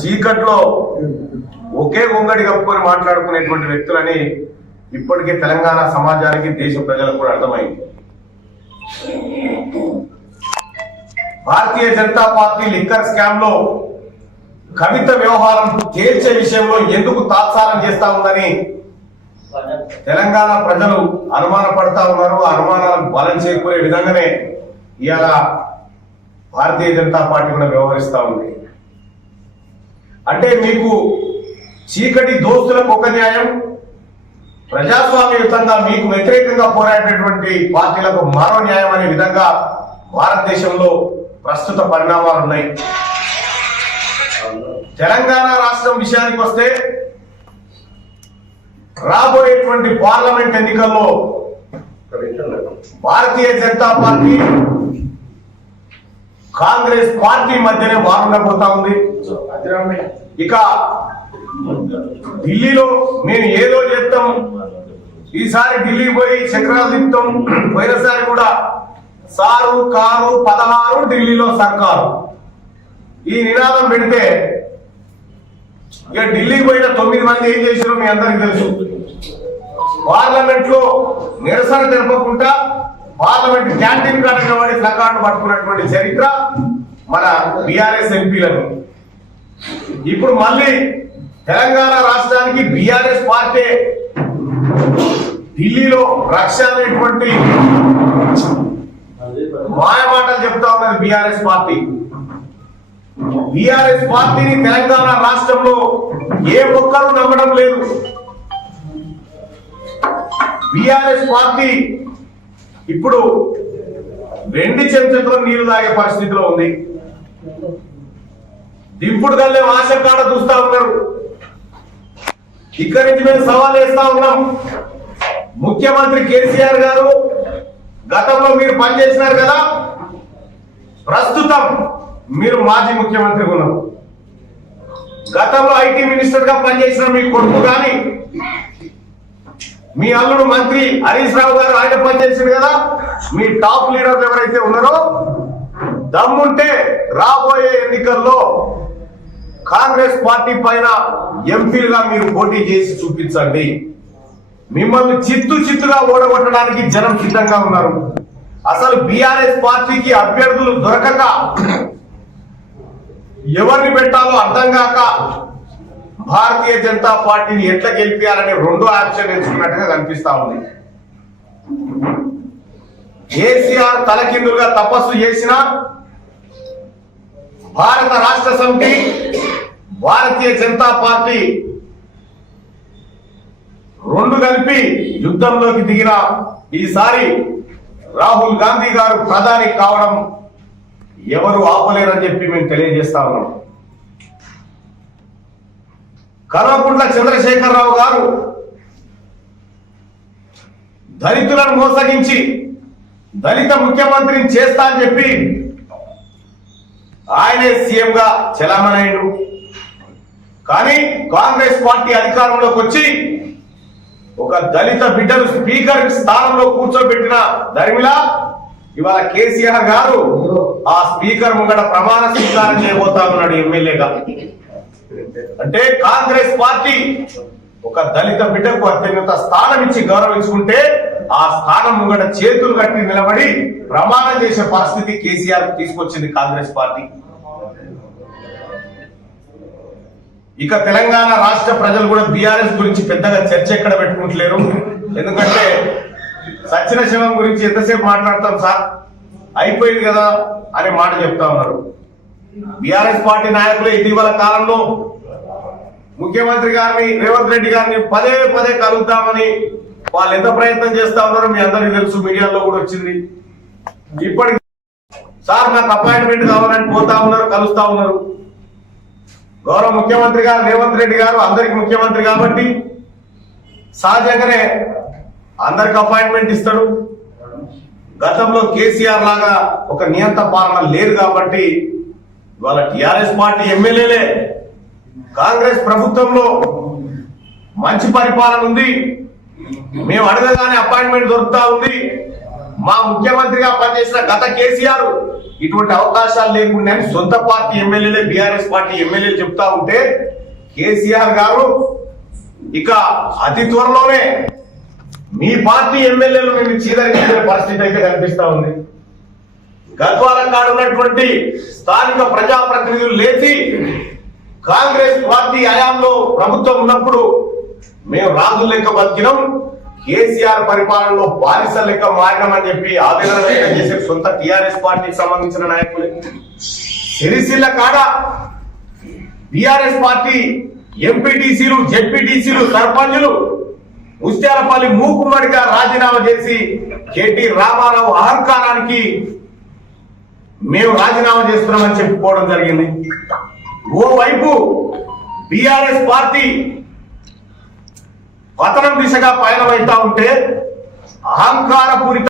చీకట్లో ఒకే గొంగడి కప్పుకొని మాట్లాడుకునేటువంటి వ్యక్తులని ఇప్పటికే తెలంగాణ సమాజానికి దేశ ప్రజలకు కూడా అర్థమైంది. Bharatiya Janata party liquor scam లో కవిత వ్యవహారం తేల్చే విషయంలో ఎందుకు తాత్సారం చేస్తా ఉందని తెలంగాణ ప్రజలు అనుమానపడతా ఉన్నారు. అనుమానాలకు బలం చేకూరే విధంగానే ఇవాళ భారతీయ జనతా పార్టీ కూడా వ్యవహరిస్తా ఉంది. అంటే మీకు చీకటి దోస్తులకు ఒక న్యాయం, ప్రజాస్వామ్యయుతంగా మీకు వ్యతిరేకంగా పోరాడేటువంటి పార్టీలకు మరో న్యాయం అనే విధంగా భారతదేశంలో ప్రస్తుత పరిణామాలు ఉన్నాయి. తెలంగాణ రాష్ట్రం విషయానికి వస్తే రాబోయేటువంటి పార్లమెంట్ ఎన్నికల్లో భారతీయ జనతా పార్టీ కాంగ్రెస్ పార్టీ మధ్యనే వారుండబోతా ఉంది. ఇక ఢిల్లీలో మేము ఏదో చేస్తాం, ఈసారి ఢిల్లీ పోయి చక్రాలు తిప్పుతాం, పోయినసారి కూడా సారు కారు 16 ఢిల్లీలో సర్కారు ఈ నినాదం పెడితే ఇక ఢిల్లీకి పోయిన 9 మంది ఏం చేశారో మీ అందరికి తెలుసు. పార్లమెంట్ లో నిరసన తెలపకుండా పార్లమెంట్ క్యాంటీన్ కాడ వాడి ప్లకార్డు పట్టుకున్నటువంటి చరిత్ర మన బీఆర్ఎస్ ఎంపీలను. ఇప్పుడు మళ్ళీ తెలంగాణ రాష్ట్రానికి బీఆర్ఎస్ పార్టీ ఢిల్లీలో రక్ష అనేటువంటి మాయమాటలు చెప్తా ఉన్నది బీఆర్ఎస్ పార్టీ. బీఆర్ఎస్ పార్టీని తెలంగాణ రాష్ట్రంలో ఏ ఒక్కరూ నమ్మడం లేదు. బీఆర్ఎస్ పార్టీ ఇప్పుడు వెండి చెంచాతో నీళ్లు తాగే పరిస్థితిలో ఉంది. దింపుడు గల్లే ఆశ కాడ చూస్తా ఉన్నారు. ఇక్కడి నుంచి మేము సవాల్ వేస్తా ఉన్నాం. ముఖ్యమంత్రి కేసీఆర్ గారు గతంలో మీరు పనిచేసినారు కదా, ప్రస్తుతం మీరు మాజీ ముఖ్యమంత్రి ఉన్నారు. గతంలో ఐటీ మినిస్టర్ గా పనిచేసిన మీ కొడుకు కానీ మీ అల్లుడు మంత్రి హరీష్ రావు గారు ఆయన పనిచేసింది కదా. మీ టాప్ లీడర్లు ఎవరైతే ఉన్నారో దమ్ముంటే రాబోయే ఎన్నికల్లో కాంగ్రెస్ పార్టీ పైన ఎంపీలుగా మీరు పోటీ చేసి చూపించండి. మిమ్మల్ని చిత్తుగా ఓడగొట్టడానికి జనం సిద్ధంగా ఉన్నారు. అసలు బీఆర్ఎస్ పార్టీకి అభ్యర్థులు దొరకక ఎవరిని పెట్టాలో అర్థం కాక భారతీయ జనతా పార్టీని ఎట్లా గెలిపించాలని రెండో ఆప్షన్ ఎంచుకున్నట్టుగా కనిపిస్తా ఉంది. కేసీఆర్ తలకిందులుగా తపస్సు చేసిన భారత రాష్ట్ర సమితి, భారతీయ జనతా పార్టీ రెండు కలిపి యుద్ధంలోకి దిగిన ఈసారి రాహుల్ గాంధీ గారు ప్రధాని కావడం ఎవరు ఆపలేరని చెప్పి మేము తెలియజేస్తా ఉన్నాం. కల్వకుంట్ల చంద్రశేఖరరావు గారు దళితులను మోసగించి దళిత ముఖ్యమంత్రిని చేస్తా అని చెప్పి ఆయనే సీఎంగా చెలామణయ్యాడు. కానీ కాంగ్రెస్ పార్టీ అధికారంలోకి వచ్చి ఒక దళిత బిడ్డను స్పీకర్ స్థానంలో కూర్చోబెట్టిన దరిమిలా ఇవాళ కేసీఆర్ గారు ఆ స్పీకర్ ముంగడ ప్రమాణ స్వీకారం చేయబోతా ఉన్నాడు ఎమ్మెల్యేగా. అంటే కాంగ్రెస్ పార్టీ ఒక దళిత బిడ్డకు అత్యున్నత స్థానం ఇచ్చి గౌరవించుకుంటే ఆ స్థానం ముంగట చేతులు కట్టి నిలబడి ప్రమాణం చేసే పరిస్థితి కేసీఆర్ తీసుకొచ్చింది కాంగ్రెస్ పార్టీ. ఇక తెలంగాణ రాష్ట్ర ప్రజలు కూడా బీఆర్ఎస్ గురించి పెద్దగా చర్చ ఎక్కడ పెట్టుకుంటలేరు. ఎందుకంటే సచిన శివం గురించి ఎంతసేపు మాట్లాడతాం సార్, అయిపోయింది కదా అనే మాట చెప్తా ఉన్నారు. బీఆర్ఎస్ పార్టీ నాయకులు ఇటీవల కాలంలో ముఖ్యమంత్రి గారిని రేవంత్ రెడ్డి గారిని పదే కలుద్దామని వాళ్ళు ఎంత ప్రయత్నం చేస్తా ఉన్నారో మీ అందరికీ తెలుసు, మీడియాలో కూడా వచ్చింది. ఇప్పటికి సార్ నాకు అపాయింట్మెంట్ కావాలని పోతా ఉన్నారు, కలుస్తా ఉన్నారు. గౌరవ ముఖ్యమంత్రి గారు రేవంత్ రెడ్డి గారు అందరికి ముఖ్యమంత్రి కాబట్టి సహజంగానే అందరికి అపాయింట్మెంట్ ఇస్తాడు. గతంలో కేసీఆర్ లాగా ఒక నియంత పాలన లేదు కాబట్టి ఇవాళ టిఆర్ఎస్ పార్టీ ఎమ్మెల్యేలే కాంగ్రెస్ ప్రభుత్వంలో మంచి పరిపాలన ఉంది, మేము అడగగానే అపాయింట్మెంట్ దొరుకుతా ఉంది, మా ముఖ్యమంత్రిగా పనిచేసిన గత కేసీఆర్ ఇటువంటి అవకాశాలు లేకుండా సొంత పార్టీ ఎమ్మెల్యేలే బీఆర్ఎస్ పార్టీ ఎమ్మెల్యేలు చెప్తా ఉంటే కేసీఆర్ గారు ఇక అతి త్వరలోనే మీ పార్టీ ఎమ్మెల్యేలు మేము చీదరించే పరిస్థితి అయితే కనిపిస్తా ఉంది. గద్వాల కాడున్నటువంటి స్థానిక ప్రజాప్రతినిధులు లేచి కాంగ్రెస్ పార్టీ హయాంలో ప్రభుత్వం ఉన్నప్పుడు మేము రాజు లెక్క బతికినాం, కేసీఆర్ పరిపాలనలో బానిస లెక్క మారినామని చెప్పి ఆవేదన వ్యక్తం చేసే సొంత టీఆర్ఎస్ పార్టీకి సంబంధించిన నాయకులే. సిరిసిల్ల కాడ బీఆర్ఎస్ పార్టీ ఎంపీటీసీలు, జెడ్పీటీసీలు, సర్పంచులు ముత్యాలపల్లి మూకుమ్మడిగా రాజీనామా చేసి కేటీ రామారావు అహంకారానికి మేము రాజీనామా చేస్తున్నామని చెప్పుకోవడం జరిగింది. ఓవైపు బీఆర్ఎస్ పార్టీ పతనం దిశగా పయనమైతా ఉంటే అహంకారపూరిత